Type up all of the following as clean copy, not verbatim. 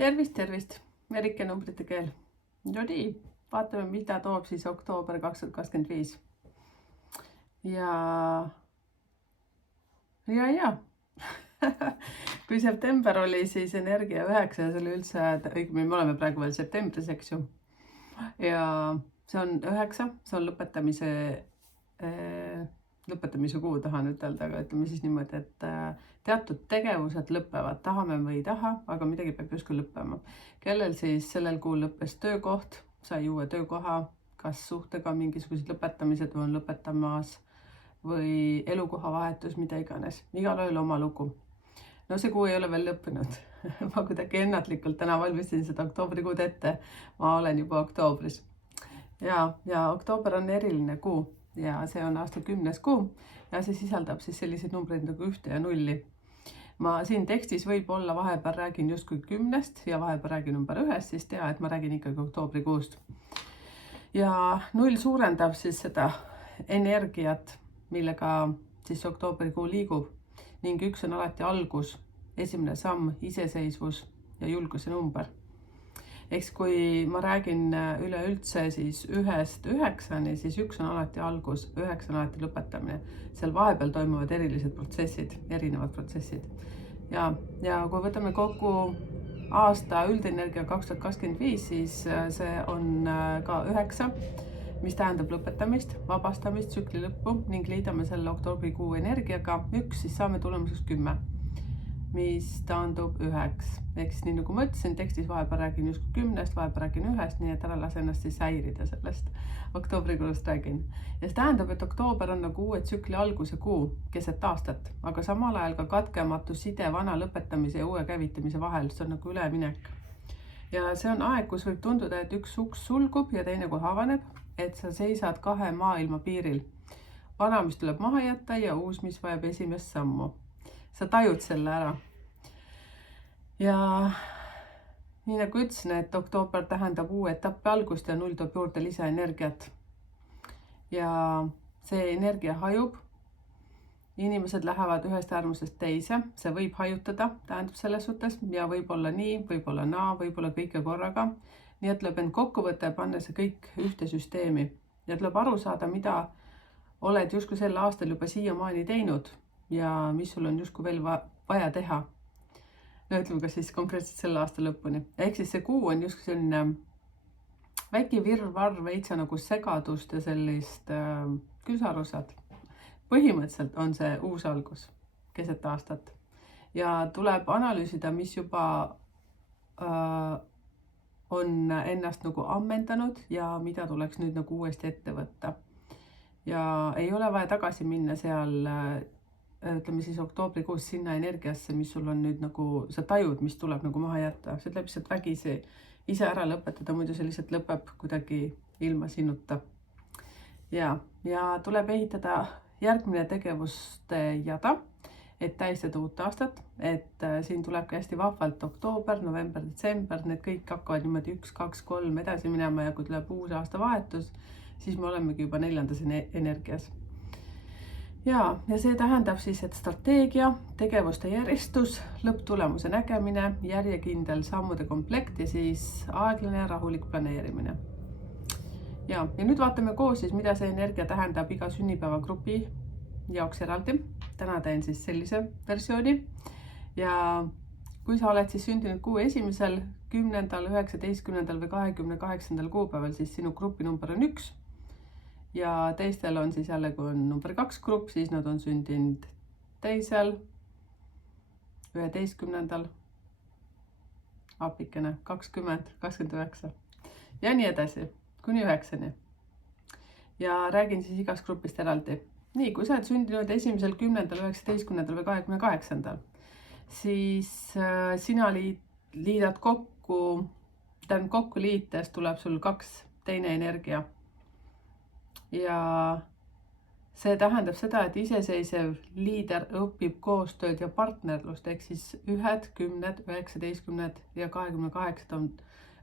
Tervist, Merike numbrite keel. No nii, vaatame, mida toob siis oktoober 2025. Ja. Kui september oli siis energia 9 ja see oli üldse, õigemini me oleme praegu veel septembris, eks ju. Ja see on 9, see on lõpetamise kuu, tahan ütelda, aga ütleme siis niimoodi, et teatud tegevused lõpevad, tahame või ei taha, aga midagi peab justkui lõppema. Kellel siis sellel kuul lõppes töökoht, sai uue töökoha, kas suhtega mingisugused lõpetamised või on lõpetamas või elukoha vahetus, mida iganes. Igal ühel oma lugu. No see kuu ei ole veel lõppenud. Ma kuidagi ennatlikult täna valmistasin seda oktoobrikuud ette. Ma olen juba oktoobris. Ja oktoober on eriline kuu ja see on aasta 10. kuu ja see sisaldab siis selliseid numbreid nagu 1 ja 0. Ma siin tekstis võib olla vahepeal räägin justkui 10 ja vahepeal räägin number 1, siis tea, et ma räägin ikkagi oktoobrikuust. Ja 0 suurendab siis seda energiat, millega siis oktoobrikuu liigub ning 1 on alati algus, esimene samm, iseseisvus ja julguse number. Eks kui ma räägin üleüldse siis 1-st 9-ni, siis 1 on alati algus, 9 on alati lõpetamine. Seal vahepeal toimuvad erinevad protsessid. Ja kui võtame kokku aasta üldenergia 2025, siis see on ka 9, mis tähendab lõpetamist, vabastamist, tsükli lõppu ning liidame selle oktoobrikuu energiaga 1, siis saame tulemuseks 10. Mis taandub 9. Ehk nii nagu ma ütlesin, tekstis vahepeal räägin just 10, vahepeal räägin 1, nii et ära lase ennast siis häirida sellest. Oktoobrikuust räägin. Ja see tähendab, et oktoober on nagu uue tsükli alguse kuu keset aastat, aga samal ajal ka katkematu side vana lõpetamise ja uue käivitamise vahel. See on nagu üleminek. Ja see on aeg, kus võib tunduda, et üks uks sulgub ja teine kohe avaneb, et sa seisad 2 maailma piiril. Vana, mis tuleb maha jätta ja uus, mis vajab esimest sammu. Sa tajud selle ära. Ja nii nagu ütlesin, et oktoober tähendab uue etappi algust ja 0 toob juurde lisaenergiat. Ja see energia hajub. Inimesed lähevad ühest äärmusest teise. See võib hajutada, tähendab selles suhtes, ja võib olla nii, võib olla naa, võib olla kõike korraga. Nii et tuleb end kokku võtta ja panna see kõik ühte süsteemi. Ja tuleb aru saada, mida oled justkui sel aastal juba siiamaani teinud ja mis sul on justkui veel vaja teha. No ütleme ka siis konkreetselt selle aasta lõpuni. Ehk siis see kuu on justkui selline väike virvarr, veitsa nagu segadust ja sellist küsarusad. Põhimõtteliselt on see uus algus keset aastat. Ja tuleb analüüsida, mis juba on ennast nagu ammendanud ja mida tuleks nüüd nagu uuesti ette võtta. Ja ei ole vaja tagasi minna seal, ütleme siis oktoobrikuus sinna energiasse, mis sul on nüüd nagu, sa tajud, mis tuleb nagu maha jätta. See tuleb lihtsalt vägisi ise ära lõpetada, muidu see lihtsalt lõpeb kuidagi ilma sinuta. Ja tuleb ehitada järgmine tegevuste jada, et tähistada uut aastat, et siin tulebki hästi vahvalt oktoober, november, detsember, need kõik hakkavad niimoodi 1, 2, 3 edasi minema ja kui tuleb uus aasta vahetus, siis me olemegi juba 4. energias. Ja see tähendab siis, et strateegia, tegevuste järjestus, lõpptulemuse nägemine, järjekindel sammude komplekt ja siis aeglane ja rahulik planeerimine. Ja nüüd vaatame koos siis, mida see energia tähendab iga sünnipäevagrupi jaoks eraldi. Täna teen siis sellise versiooni. Ja kui sa oled siis sündinud kuu 1., 10., 19. või 28. kuupäeval, siis sinu grupi number on 1. Ja teistel on siis jälle, kui on number 2 grupp, siis nad on sündinud 2., 11., apikene, 20, 29 ja nii edasi, kuni 9. Ja räägin siis igast grupist eraldi. Nii, kui sa oled sündinud 1., 10., 19. või 28. siis sina liidad kokku liites tuleb sul 2 teine energia. Ja see tähendab seda, et iseseisev liider õpib koostööd ja partnerlust, ehk siis 1, 10, 19 ja 28 on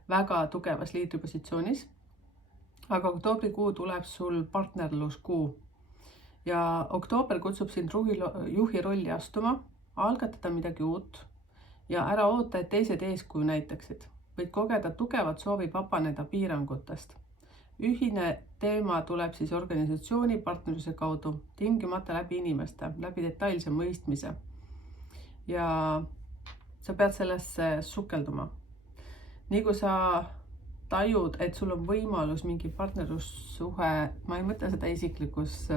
väga tugevas liidripositsioonis. Aga oktoobrikuu tuleb sul partnerluskuu. Ja oktoober kutsub sind juhi rolli astuma, algatada midagi uut ja ära oota, et teised eeskuju näitaksid. Võid kogeda tugevat soovi vabaneda piirangutest. Ühine teema tuleb siis organisatsiooni partnerluse kaudu, tingimata läbi inimeste, läbi detailse mõistmise. Ja sa pead sellesse sukelduma. Nii kui sa tajud, et sul on võimalus mingi partnerlussuhe, ma ei mõtle seda isiklikus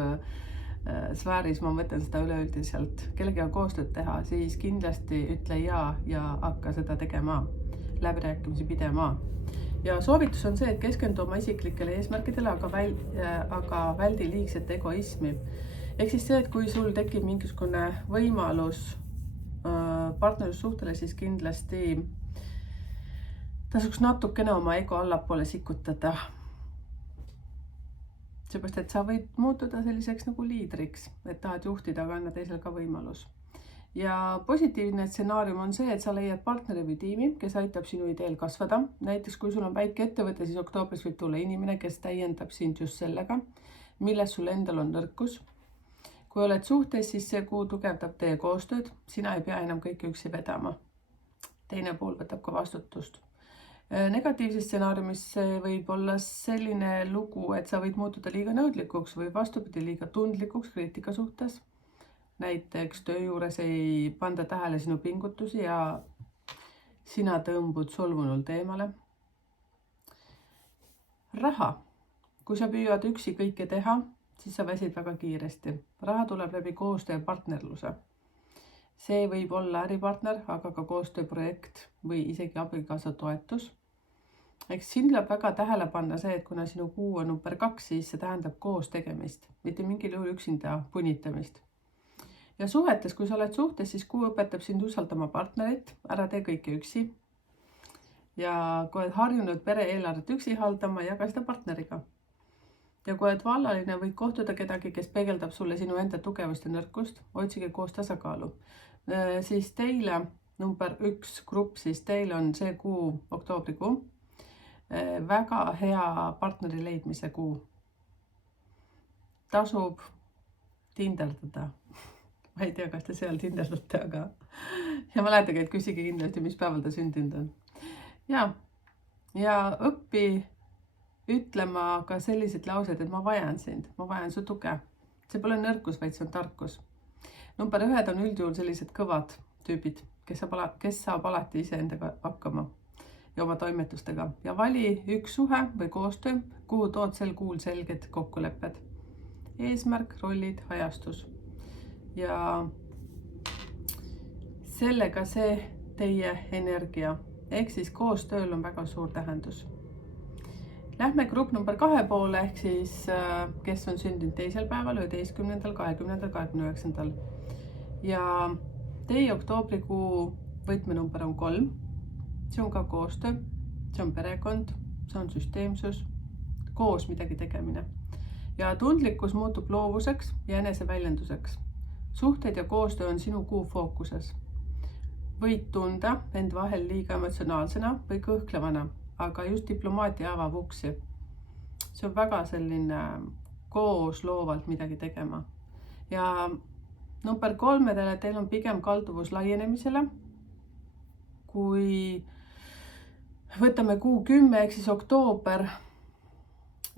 sfääris, ma mõtlen seda üleüldiselt, kellega koostööd teha, siis kindlasti ütle ja hakka seda tegema, läbirääkimisi pidema. Ja soovitus on see, et keskendu oma isiklikele eesmärkidele, aga väldi liigset egoismi. Ehk siis see, et kui sul tekib mingisugune võimalus partnerlussuhtele, siis kindlasti tasuks natukene oma ego allapoole sikutada. Seepärast, et sa võid muutuda selliseks nagu liidriks, et tahad juhtida, aga anna teisel ka võimalus. Ja positiivne stsenaarium on see, et sa leiad partneri või tiimi, kes aitab sinu ideel kasvada. Näiteks kui sul on väike ettevõte, siis oktoobris võib tulla inimene, kes täiendab sind just sellega, milles sul endal on nõrkus. Kui oled suhtes, siis see kuu tugevdab teie koostööd. Sina ei pea enam kõike üksi vedama. Teine pool võtab ka vastutust. Negatiivses stsenaariumis võib olla selline lugu, et sa võid muutuda liiga nõudlikuks või vastupidi liiga tundlikuks kriitika suhtes. Näiteks töö juures ei panda tähele sinu pingutusi ja sina tõmbud solvunult eemale. Raha. Kui sa püüad üksi kõike teha, siis sa väsid väga kiiresti. Raha tuleb läbi koostöö ja partnerluse. See võib olla äripartner, aga ka koostööprojekt või isegi abikaasa toetus. Eks siin tuleb väga tähele panna see, et kuna sinu kuu on number 2, siis see tähendab koos tegemist, mitte mingil juhul üksinda punitamist. Ja suhetes, kui sa oled suhtes, siis kuu õpetab sind usaldama partnerit, ära tee kõike üksi. Ja kui oled harjunud pere eelarvet üksi haldama, jaga seda partneriga. Ja kui oled vallaline, võid kohtuda kedagi, kes peegeldab sulle sinu enda tugevust ja nõrkust, otsige koos tasakaalu. Siis teile number 1 grupp, siis teil on see kuu oktoobrikuu. Väga hea partneri leidmise kuu. Tasub tinderdada. Ma ei tea, kas te seal tinderdate, aga ja mäletage, et küsige kindlasti, mis päeval ta sündinud on. Ja õppi ütlema ka sellised laused, et ma vajan sind, ma vajan su tuge. See pole nõrkus, vaid see on tarkus. Number 1 on üldjuhul sellised kõvad tüübid, kes saab alati ise endaga hakkama ja oma toimetustega. Ja vali üks suhe või koostöö, kuhu tood sel kuul selged kokkulepped. Eesmärk, rollid, ajastus. Ja sellega see teie energia. Ehk siis koostööl on väga suur tähendus. Lähme grupp number 2 poole, ehk siis kes on sündinud teisel päeval, 11., 20., 29. Ja teie oktoobrikuu võtmenumber on 3. See on ka koostöö, see on perekond, see on süsteemsus, koos midagi tegemine. Ja tundlikkus muutub loovuseks ja eneseväljenduseks. Suhted ja koostöö on sinu kuu fookuses. Võid tunda end vahel liiga emotsionaalsena või kõhklevana, aga just diplomaatia avab uksi. See on väga selline koos loovalt midagi tegema. Ja number 3, teil on pigem kalduvus laienemisele. Kui võtame kuu 10, ehk siis oktoober,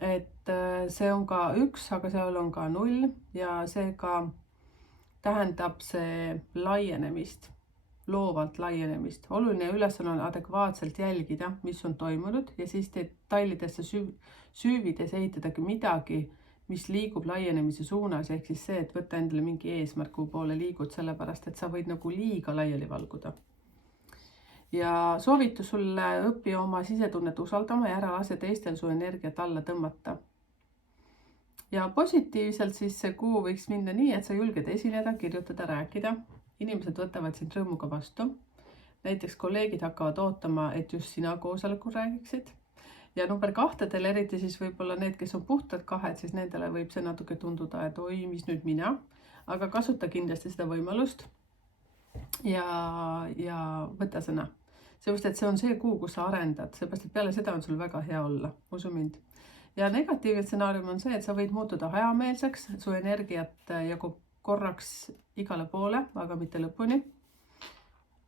et see on ka 1, aga seal on ka 0 ja seega tähendab see laienemist, loovalt laienemist. Oluline ülesanne on adekvaatselt jälgida, mis on toimunud ja siis detailidesse süüvides ehitadagi midagi, mis liigub laienemise suunas, ehk siis see, et võtta endale mingi eesmärk, kuhu poole liigud, sellepärast et sa võid nagu liiga laiali valguda. Ja soovitus sulle õppi oma sisetunnet usaldama ja ära lase teistel su energiat alla tõmmata. Ja positiivselt siis see kuu võiks minna nii, et sa julged esineda, kirjutada, rääkida. Inimesed võtavad sind rõõmuga vastu. Näiteks kolleegid hakkavad ootama, et just sina koosolekul räägiksid. Ja number 2, eriti siis võib-olla need, kes on puhtad 2, siis nendele võib see natuke tunduda, et oi, mis nüüd mina. Aga kasuta kindlasti seda võimalust ja võta sõna. Seepärast, et see on see kuu, kus sa arendad, seepärast, et peale seda on sul väga hea olla, usu mind. Ja negatiivne stsenaarium on see, et sa võid muutuda hajameelseks, su energiat jagub korraks igale poole, aga mitte lõpuni.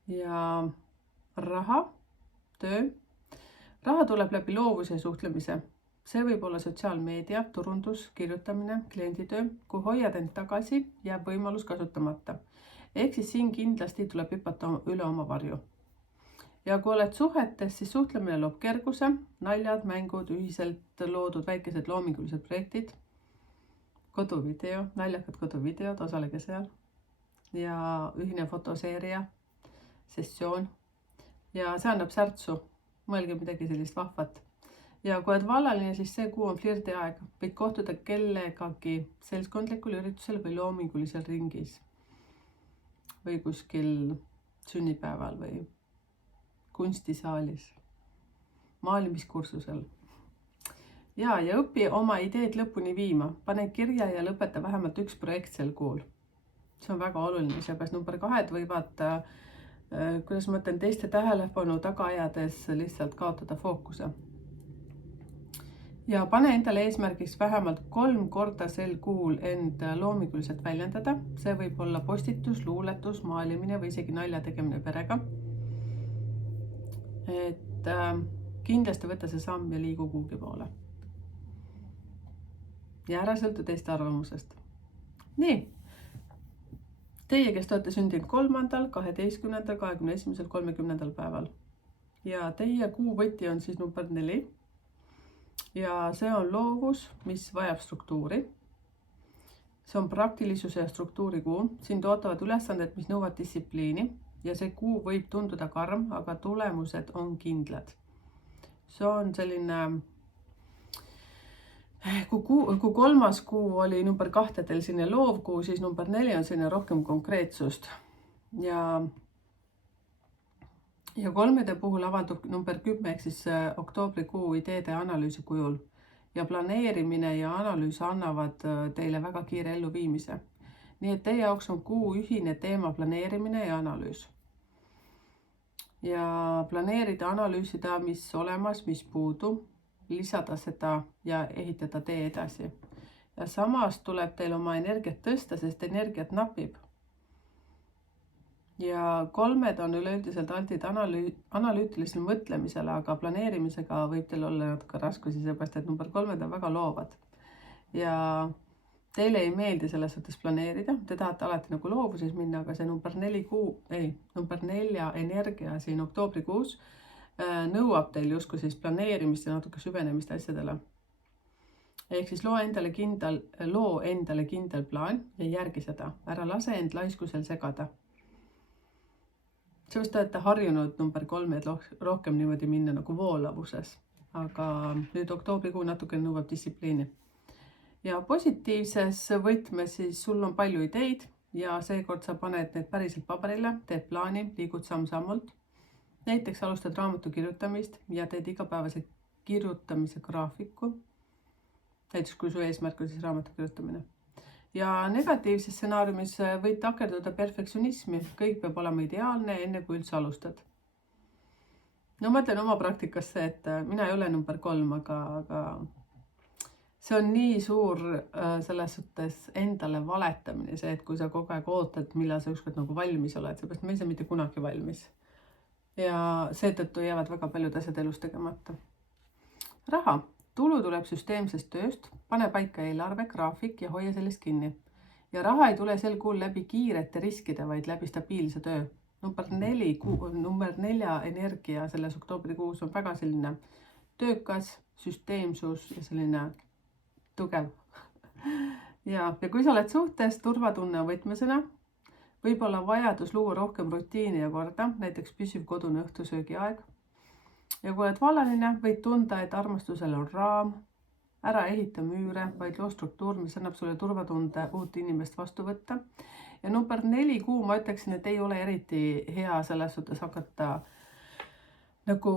ja raha, töö. Raha tuleb läbi loovuse ja suhtlemise. See võib olla sotsiaalmeedia, turundus, kirjutamine, klienditöö, kui hoiad end tagasi, jääb võimalus kasutamata. Ehk siis siin kindlasti tuleb hüpata üle oma varju. Ja kui oled suhetes, siis suhtlemine loob kerguse, naljad, mängud, ühiselt loodud väikesed loomingulised projektid, koduvideo, naljakad koduvideod, osalege seal ja ühine fotoseeria, sessioon ja see annab särtsu, mõelge midagi sellist vahvat. Ja kui oled vallaline, siis see kuu on flirti aeg, võid kohtuda kellegagi seltskondlikul üritusel või loomingulisel ringis või kuskil sünnipäeval või kunstisaalis, maalimiskursusel. Ja õpi oma ideed lõpuni viima, pane kirja ja lõpeta vähemalt üks projekt sel kuul. See on väga oluline, seepärast number 2 võivad, kuidas ma mõtlen, teiste tähelepanu taga ajades lihtsalt kaotada fookuse. Ja pane endale eesmärgiks vähemalt 3 korda sel kuul end loominguliselt väljendada. See võib olla postitus, luuletus, maalimine või isegi nalja tegemine perega. Et kindlasti võta see samm ja liigu kuhugi poole. Ja ära sõltu teiste arvamusest. Nii, teie, kes te olete sündinud 3., 12., 21., 30. päeval. Ja teie kuu võti on siis number 4. Ja see on loovus, mis vajab struktuuri. See on praktilisuse ja struktuuri kuu. Siin tootavad ülesanded, mis nõuavad distsipliini. Ja see kuu võib tunduda karm, aga tulemused on kindlad. See on selline, kui 3. kuu oli number 2 teil selline loovkuu, siis number 4 on selline rohkem konkreetsust. Ja 3 puhul avaldub number 10 ehk siis oktoobrikuu ideede analüüsi kujul. Ja planeerimine ja analüüs annavad teile väga kiire elluviimise. Nii et teie jaoks on kuu ühine teema planeerimine ja analüüs. Ja planeerida, analüüsida, mis olemas, mis puudu, lisada seda ja ehitada tee edasi. Ja samas tuleb teil oma energiat tõsta, sest energiat napib. Ja 3 on üleüldiselt altid analüütilisel mõtlemisele, aga planeerimisega võib teil olla natuke raskusi, seepärast et number 3 on väga loovad. Ja teile ei meeldi selles suhtes planeerida, te tahate alati nagu loovuses minna, aga see number 4 energia siin oktoobrikuus nõuab teil justkui siis planeerimist ja natuke süvenemist asjadele. Ehk siis loo endale kindel plaan ja järgi seda. Ära lase end laiskusel segada. Seepärast te olete harjunud number 3, et rohkem niimoodi minna nagu voolavuses. Aga nüüd oktoobrikuu natuke nõuab distsipliini. Ja positiivses võtmes siis sul on palju ideid ja seekord sa paned need päriselt paberile, teed plaani, liigud samm-sammult. Näiteks alustad raamatu kirjutamist ja teed igapäevase kirjutamise graafiku. Näiteks kui su eesmärk on siis raamatu kirjutamine. Ja negatiivses stsenaariumis võid takerduda perfektsionismi. Kõik peab olema ideaalne enne kui üldse alustad. No ma mõtlen oma praktikas see, et mina ei ole number 3, aga see on nii suur selles suhtes endale valetamine, see, et kui sa kogu aeg ootad, millal sa ükskord nagu valmis oled, seepärast me ei saa mitte kunagi valmis. Ja seetõttu jäävad väga paljud asjad elus tegemata. Raha. Tulu tuleb süsteemsest tööst, pane paika eelarve, graafik ja hoia sellest kinni. Ja raha ei tule sel kuul läbi kiirete riskide, vaid läbi stabiilse töö. Number 4 energia selles oktoobrikuus on väga selline töökas, süsteemsus ja selline tugev. Ja kui sa oled suhtes, turvatunne on võtmesõna, võib olla vajadus luua rohkem rutiini ja korda, näiteks püsiv kodune õhtusöögi aeg. Ja kui oled vallaline, võid tunda, et armastusel on raam, ära ehita müüre, vaid loo struktuur, mis annab sulle turvatunde uut inimest vastu võtta. Ja number 4 kuu ma ütleksin, et ei ole eriti hea selles suhtes hakata nagu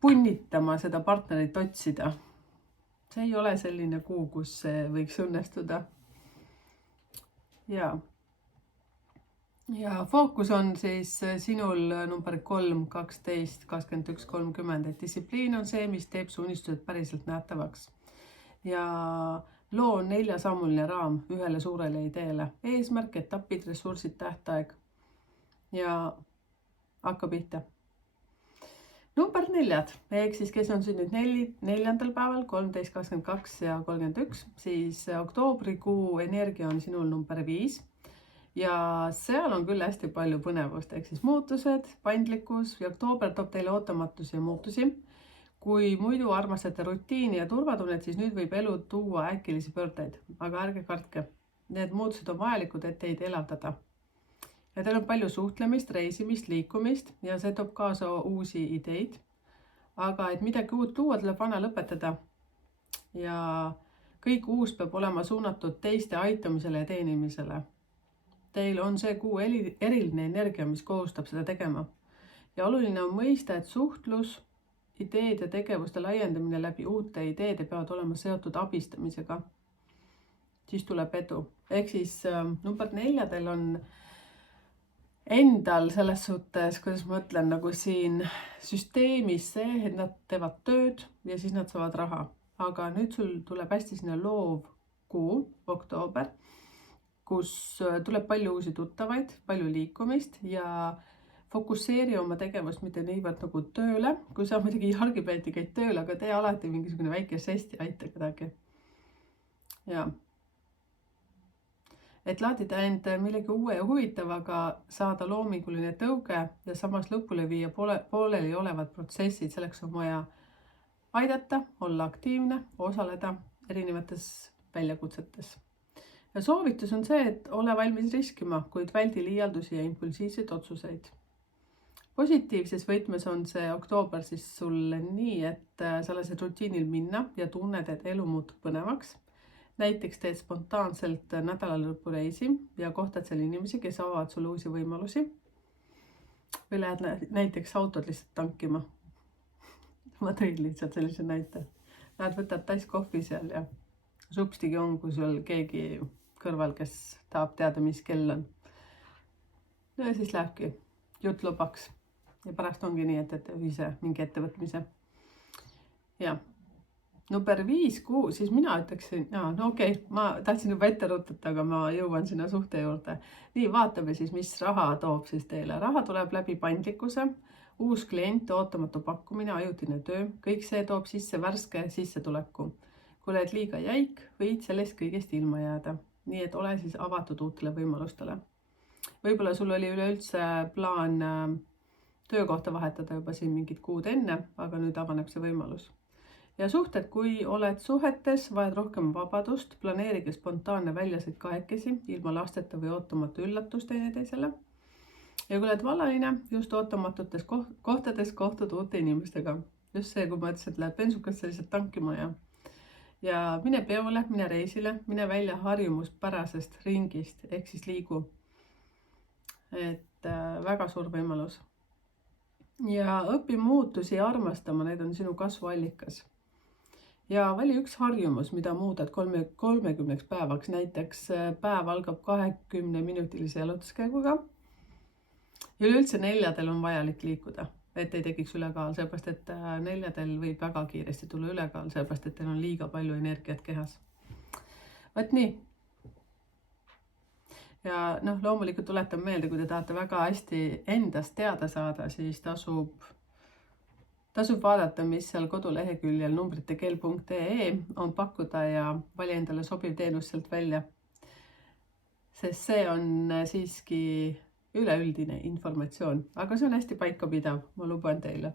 punnitama seda partnerit otsida. See ei ole selline kuu, kus see võiks õnnestuda. Ja fookus on siis sinul number 3, 12, 21, 30, et distsipliin on see, mis teeb su unistused päriselt nähtavaks. Ja loo 4-sammuline raam ühele suurele ideele. Eesmärk, etapid, ressursid, tähtaeg. Ja hakka pihta. Number 4, ehk siis kes on sündinud 4. päeval, 13, 22 ja 31, siis oktoobrikuu energia on sinul number 5. Ja seal on küll hästi palju põnevust, ehk siis muutused, paindlikkus ja oktoober toob teile ootamatusi ja muutusi. Kui muidu armastate rutiini ja turvatunnet, siis nüüd võib elu tuua äkilisi pöördeid, aga ärge kartke. Need muutused on vajalikud, et teid elavdada. Ja teil on palju suhtlemist, reisimist, liikumist ja see toob kaasa uusi ideid. Aga et midagi uut tuua, tuleb vana lõpetada. Ja kõik uus peab olema suunatud teiste aitamisele ja teenimisele. Teil on see kuu eriline energia, mis kohustab seda tegema. Ja oluline on mõista, et suhtlus, ideed ja tegevuste laiendamine läbi uute ideede peavad olema seotud abistamisega. Siis tuleb edu. Ehk siis number 4 teil on endal selles suhtes, kuidas ma ütlen, nagu siin süsteemis see, et nad teevad tööd ja siis nad saavad raha. Aga nüüd sul tuleb hästi sinna loov kuu, oktoober, kus tuleb palju uusi tuttavaid, palju liikumist ja fokusseeri oma tegevust mitte niivõrd nagu tööle, kui sa muidugi jargipeeti käid tööle, aga tee alati mingisugune väike žest ja aita kedagi. Ja. Et laadida end millegi uue ja huvitavaga, saada loominguline tõuge ja samas lõpule viia pooleli olevad protsessid, selleks on vaja aidata, olla aktiivne, osaleda erinevates väljakutsetes. Ja soovitus on see, et ole valmis riskima, kuid väldi liialdusi ja impulsiivseid otsuseid. Positiivses võtmes on see oktoober siis sulle nii, et sa lased rutiinil minna ja tunned, et elu muutub põnevaks. Näiteks teed spontaanselt nädalalõpureisi ja kohtad seal inimesi, kes avavad sulle uusi võimalusi. Või lähed näiteks autot lihtsalt tankima. Ma tõin lihtsalt sellise näite. Lähed võtad tass kohvi seal ja supstigi on, kui sul keegi kõrval, kes tahab teada, mis kell on. No ja siis lähebki jutt lubaks. Ja pärast ongi nii, et teete ühise mingi ettevõtmise. Ja number 5 kuu, siis mina ütleksin, no okei, ma tahtsin juba ette rutata, aga ma jõuan sinna suhte juurde. Nii, vaatame siis, mis raha toob siis teile. Raha tuleb läbi paindlikkuse, uus klient, ootamatu pakkumine, ajutine töö. Kõik see toob sisse värske sissetuleku. Kui oled liiga jäik, võid sellest kõigest ilma jääda. Nii et ole siis avatud uutele võimalustele. Võib-olla sul oli üleüldse plaan töökohta vahetada juba siin mingid kuud enne, aga nüüd avaneb see võimalus. Ja suhted, kui oled suhetes, vajad rohkem vabadust, planeerige spontaanne väljasõit kahekesi, ilma lasteta või ootamatu üllatus teineteisele. Ja kui oled valaline, just ootamatutes kohtades kohtud uute inimestega. Just see, kui ma ütlesin, et läheb bensukasse lihtsalt tankima ja mine peole, mine reisile, mine välja harjumuspärasest ringist, ehk siis liigu. Et väga suur võimalus. Ja õpi muutusi armastama, need on sinu kasvuallikas. Ja vali üks harjumus, mida muudad 30 päevaks, näiteks päev algab 20-minutilise jalutuskäiguga. Ja üleüldse 4 on vajalik liikuda, et ei tekiks ülekaal, sellepärast et 4 võib väga kiiresti tulla ülekaal, sellepärast et teil on liiga palju energiat kehas. Võt nii. Ja loomulikult tuletan meelde, kui te tahate väga hästi endast teada saada, siis tasub vaadata, mis seal koduleheküljel numbritekeel.ee on pakkuda ja vali endale sobiv teenus sealt välja. Sest see on siiski üleüldine informatsioon, aga see on hästi paikapidav, ma luban teile.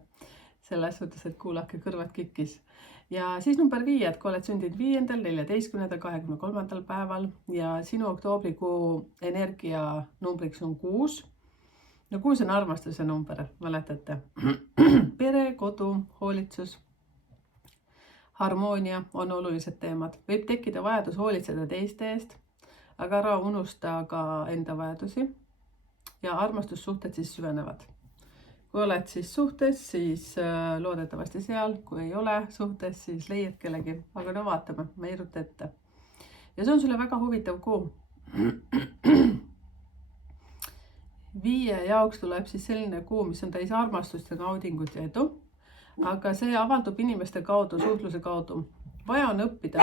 Selles suhtes, et kuulake kõrvad kikkis. Ja siis number 5, kui oled sündinud 5., 14., 23. päeval ja sinu oktoobrikuu energia numbriks on 6. No 6 on armastuse number, mäletate. Pere, kodu, hoolitsus, harmoonia on olulised teemad. Võib tekkida vajadus hoolitseda teiste eest, aga ära unusta ka enda vajadusi ja armastussuhted siis süvenevad. Kui oled siis suhtes, siis loodetavasti seal, kui ei ole suhtes, siis leiad kellegi, aga no vaatame, ma ei ruta ette. Ja see on sulle väga huvitav kuu. 5 jaoks tuleb siis selline kuu, mis on täis armastust ja naudingut ja edu, aga see avaldub inimeste kaudu, suhtluse kaudu. Vaja on õppida,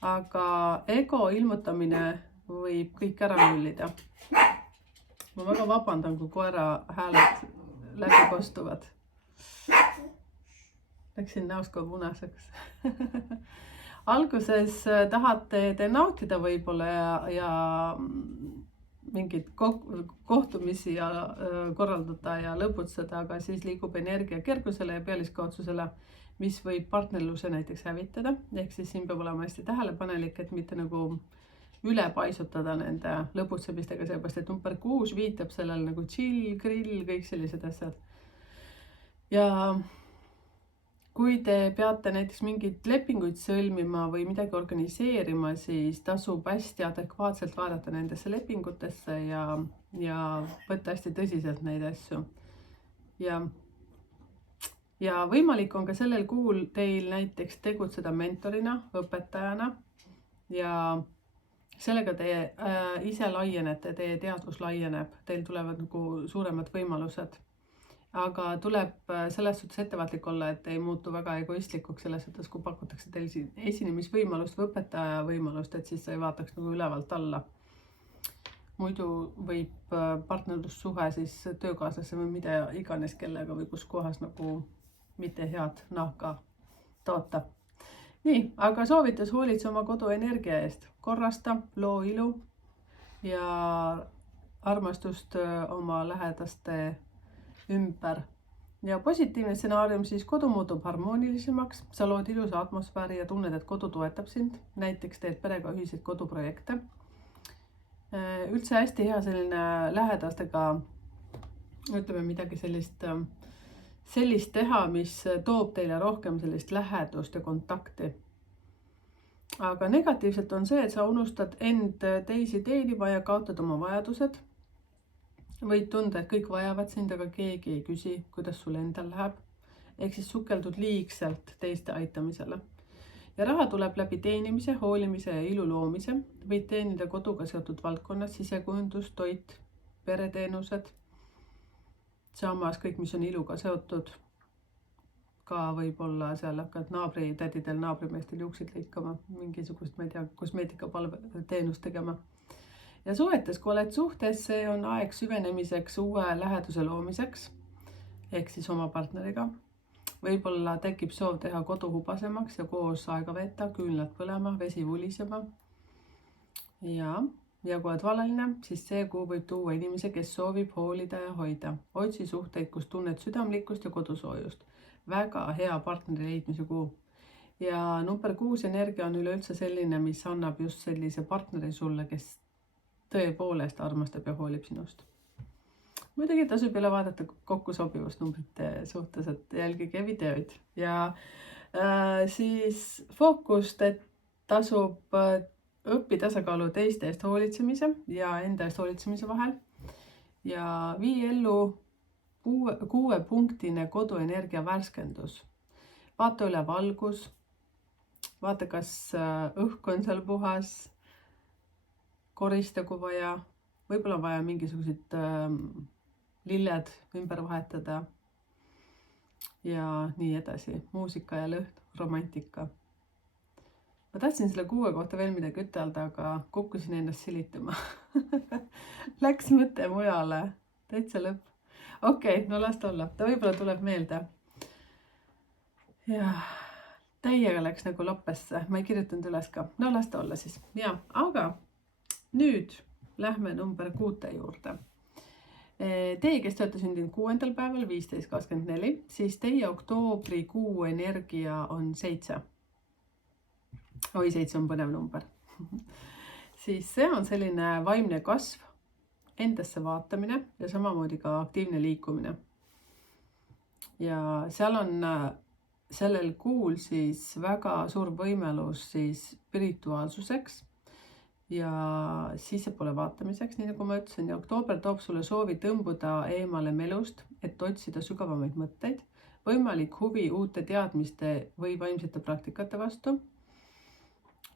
aga ego ilmutamine võib kõik ära nullida. Ma väga vabandan, kui koera hääled läbi kostuvad. Läksin näost kohe punaseks. Alguses tahate te nautida võib-olla ja mingeid kohtumisi ja korraldada ja lõbutseda, aga siis liigub energia kergusele ja pealiskaudsusele, mis võib partnerluse näiteks hävitada. Ehk siis siin peab olema hästi tähelepanelik, et mitte nagu üle paisutada nende lõbutsemistega, seepärast et number 6 viitab sellel nagu chill, grill, kõik sellised asjad. Ja kui te peate näiteks mingeid lepinguid sõlmima või midagi organiseerima, siis tasub hästi adekvaatselt vaadata nendesse lepingutesse ja võtta hästi tõsiselt neid asju. Ja võimalik on ka sellel kuul teil näiteks tegutseda mentorina, õpetajana ja sellega te ise laienete, teie teadvus laieneb, teil tulevad nagu suuremad võimalused. Aga tuleb selles suhtes ettevaatlik olla, et ei muutu väga egoistlikuks selles suhtes, kui pakutakse teil esinemisvõimalust või õpetaja võimalust, et siis sa ei vaataks nagu ülevalt alla. Muidu võib partnerlussuhe siis töökaaslase või mida iganes kellega või kus kohas nagu mitte head nahka toota. Nii, aga soovitas hoolitse oma koduenergia eest. Korrasta, loo ilu ja armastust oma lähedaste ümber. Ja positiivne stsenaarium siis kodu muutub harmoonilisemaks, sa lood ilusa atmosfääri ja tunned, et kodu toetab sind. Näiteks teed perega ühiseid koduprojekte. Üldse hästi hea selline lähedastega, ütleme midagi sellist teha, mis toob teile rohkem sellist lähedust ja kontakti. Aga negatiivselt on see, et sa unustad end teisi teenima ja kaotad oma vajadused. Võid tunda, et kõik vajavad sind, aga keegi ei küsi, kuidas sul endal läheb. Ehk siis sukeldud liigselt teiste aitamisele. Ja raha tuleb läbi teenimise, hoolimise ja ilu loomise. Võid teenida koduga seotud valdkonnas, sisekujundus, toit, pereteenused. Samas kõik, mis on iluga seotud. Ka võib-olla seal hakkad naabritädidel, naabrimeestel juuksid lõikama, mingisugust, ma ei tea, kosmeetikapalve teenust tegema. Ja suhetes, kui oled suhtes, see on aeg süvenemiseks, uue läheduse loomiseks, ehk siis oma partneriga. Võib-olla tekib soov teha kodu hubasemaks ja koos aega veeta, küünlad põlema, vesi vulisema. Ja kui oled valaline, siis see kuu võib tuua inimese, kes soovib hoolida ja hoida. Otsi suhteid, kus tunned südamlikkust ja kodusoojust. Väga hea partneri leidmise kuu. Ja number 6 energia on üleüldse selline, mis annab just sellise partneri sulle, kes tõepoolest armastab ja hoolib sinust. Muidugi tasub üle vaadata kokku sobivust numbrite suhtes, et jälgige videoid. Ja siis fookust, et tasub õppida tasakaalu teiste eest hoolitsemise ja enda eest hoolitsemise vahel. Ja vii ellu 6-punktine koduenergia värskendus. Vaata üle valgus. Vaata, kas õhk on seal puhas. Korista, kui vaja, võib-olla on vaja mingisugused lilled ümber vahetada ja nii edasi. Muusika ja lõhn, romantika. Ma tahtsin selle 6 kohta veel midagi ütelda, aga kukkusin ennast silituma. Läks mõte mujale, täitsa lõpp. Okei, no las ta olla, ta võib-olla tuleb meelde. Ja täiega läks nagu loppesse, ma ei kirjutanud üles ka. No las ta olla siis, ja, aga nüüd lähme number 6 juurde. Teie, kes te olete sündinud 6. päeval 15.24, siis teie oktoobrikuu energia on 7. Oi, 7 on põnev number. Siis see on selline vaimne kasv, endasse vaatamine ja samamoodi ka aktiivne liikumine. Ja seal on sellel kuul siis väga suur võimalus siis spirituaalsuseks ja sissepoole vaatamiseks, nii nagu ma ütlesin, ja oktoober toob sulle soovi tõmbuda eemale melust, et otsida sügavamaid mõtteid, võimalik huvi uute teadmiste või vaimsete praktikate vastu.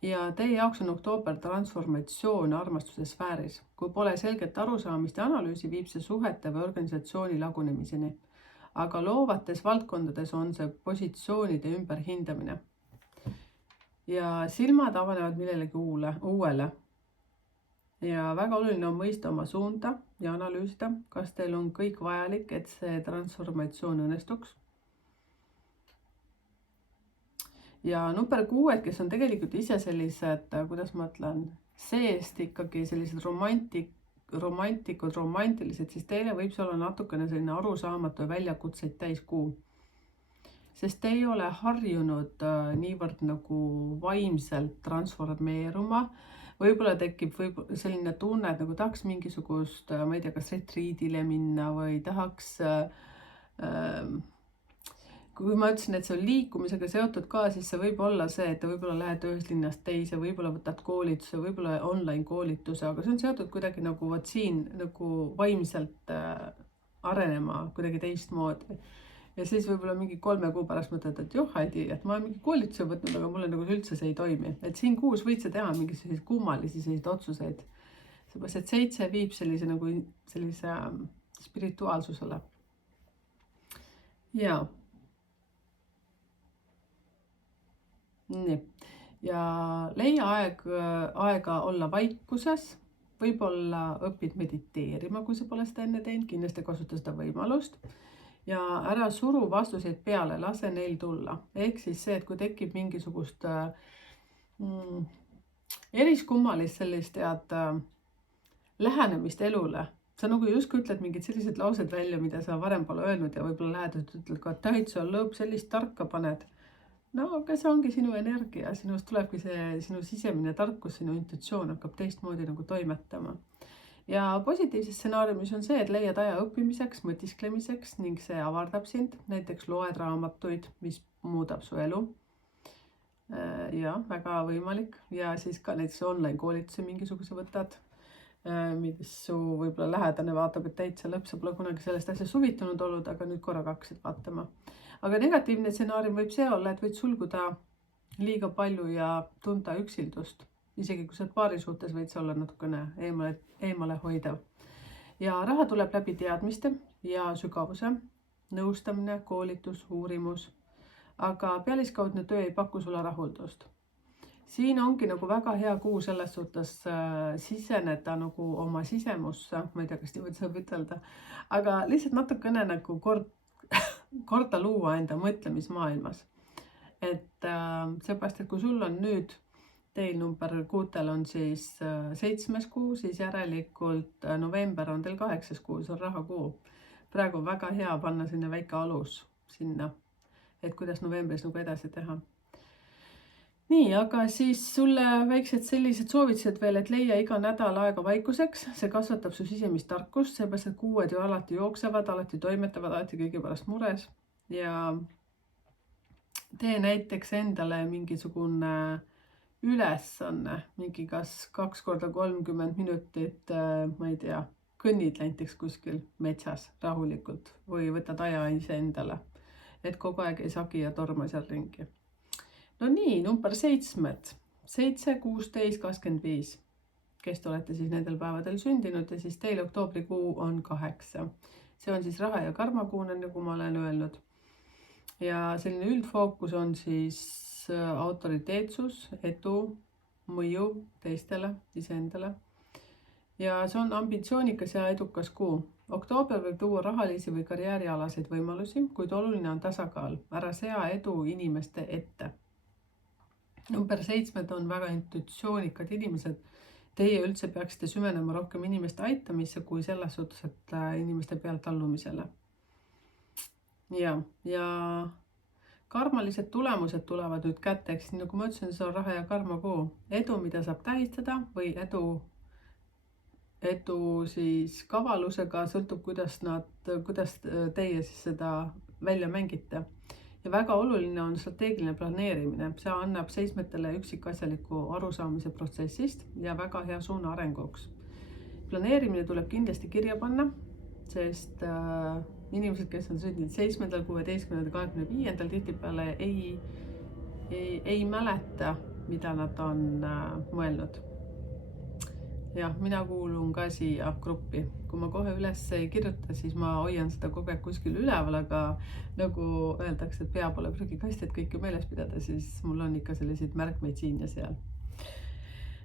Ja teie jaoks on oktoober transformatsioon armastuse sfääris. Kui pole selget arusaamist ja analüüsi, viib see suhete või organisatsiooni lagunemiseni. Aga loovates valdkondades on see positsioonide ümberhindamine. Ja silmad avanevad millelegi uuele. ja väga oluline on mõista oma suunda ja analüüsida, kas teil on kõik vajalik, et see transformatsioon õnnestuks. Ja number 6, kes on tegelikult ise sellised, kuidas ma ütlen, seest ikkagi sellised romantilised, siis teile võib see olla natukene selline arusaamatu ja väljakutseid täis kuu. Sest te ei ole harjunud niivõrd nagu vaimselt transformeeruma. Võib-olla tekib selline tunne, et nagu tahaks mingisugust, ma ei tea, kas retriidile minna või tahaks, kui ma ütlesin, et see on liikumisega seotud ka, siis see võib olla see, et te võib-olla lähed ühest linnast teise, võib-olla võtad koolituse, võib-olla online koolituse, aga see on seotud kuidagi nagu võt siin nagu vaimselt arenema kuidagi teistmoodi. Ja siis võib-olla mingi 3 kuu pärast mõtled, et joh, Heidi, et ma olen mingi koolituse võtnud, aga mulle nagu üldse see ei toimi. Et siin kuus võid sa teha mingi selliseid kummalisi selliseid otsuseid. Seepärast, et 7 viib sellise nagu sellise spirituaalsusele. Ja. Nii. Ja leia aega olla vaikuses. Võib-olla õpid mediteerima, kui sa pole seda enne teinud, kindlasti kasuta seda võimalust. Ja ära suru vastuseid peale, lase neil tulla. Ehk siis see, et kui tekib mingisugust eriskummalist sellist lähenemist elule, sa nagu justkui ütled mingid sellised laused välja, mida sa varem pole öelnud ja võib-olla lähed, et ütled ka, et täitsa lõpp, sellist tarka paned. No, aga see ongi sinu energia, sinust tulebki see sinu sisemine tarkus, sinu intuitsioon hakkab teistmoodi nagu toimetama. Ja positiivses stsenaariumis on see, et leiad aja õppimiseks, mõtisklemiseks ning see avardab sind. Näiteks loed raamatuid, mis muudab su elu. Ja, väga võimalik. Ja siis ka näiteks online koolituse mingisuguse võtad, mis su võib-olla lähedane vaatab, et täitsa lõpp, sa pole kunagi sellest asjast huvitunud olnud, aga nüüd korraga hakkasid vaatama. Aga negatiivne stsenaarium võib see olla, et võid sulguda liiga palju ja tunda üksildust. Isegi kui sa paari suhtes võid see olla natukene eemale hoidav. Ja raha tuleb läbi teadmiste ja sügavuse, nõustamine, koolitus, uurimus. Aga pealiskaudne töö ei paku sulle rahuldust. Siin ongi nagu väga hea kuu selles suhtes siseneda nagu oma sisemusse. Ma ei tea, kas niimoodi saab ütelda. Aga lihtsalt natukene nagu korda luua enda mõtlemismaailmas. Et seepärast, et kui sul on nüüd teil number 6 on siis 7. kuu, siis järelikult november on teil 8. kuu, see on rahakuu. Praegu on väga hea panna sinna väike alus sinna, et kuidas novembris nagu edasi teha. Nii, aga siis sulle väiksed sellised soovitused veel, et leia iga nädal aega vaikuseks. See kasvatab su sisemist tarkust, seepärast, et kuued ju alati jooksevad, alati toimetavad, alati kõige pärast mures. Ja tee näiteks endale mingisugune ülesanne, mingi kas 2 korda 30 minutit, ma ei tea, kõnnid näiteks kuskil metsas rahulikult või võtad aja ise endale, et kogu aeg ei sagi ja torma seal ringi. No nii, number 7, 7, 16, 25, kes te olete siis nendel päevadel sündinud ja siis teil oktoobrikuu on 8. See on siis raha ja karmakuune, nagu ma olen öelnud. Ja selline üldfookus on siis autoriteetsus, edu, mõju teistele, iseendale. Ja see on ambitsioonikas ja edukas kuu. Oktoober võib tuua rahalisi või karjäärialaseid võimalusi, kuid oluline on tasakaal. Ära sea edu inimeste ette. Number 7 on väga intuitsioonikad inimesed. Teie üldse peaksite süvenema rohkem inimeste aitamisse, kui selles suhtes, et inimeste pealt allumisele. Ja karmalised tulemused tulevad nüüd kätteks, nii nagu ma ütlesin, see on raha ja karma kuu. Edu, mida saab tähistada või edu siis kavalusega, sõltub, kuidas teie siis seda välja mängite. Ja väga oluline on strateegiline planeerimine. See annab 7-tele üksikasjaliku arusaamise protsessist ja väga hea suuna arenguks. Planeerimine tuleb kindlasti kirja panna, sest inimesed, kes on sündinud 7., 16., 25. tihtipeale ei mäleta, mida nad on mõelnud. Ja mina kuulun ka siia gruppi. Kui ma kohe üles ei kirjuta, siis ma hoian seda kogu aeg kuskil üleval, aga nagu öeldakse, et pea pole prügikast, et kõike meeles pidada, siis mul on ikka selliseid märkmeid siin ja seal,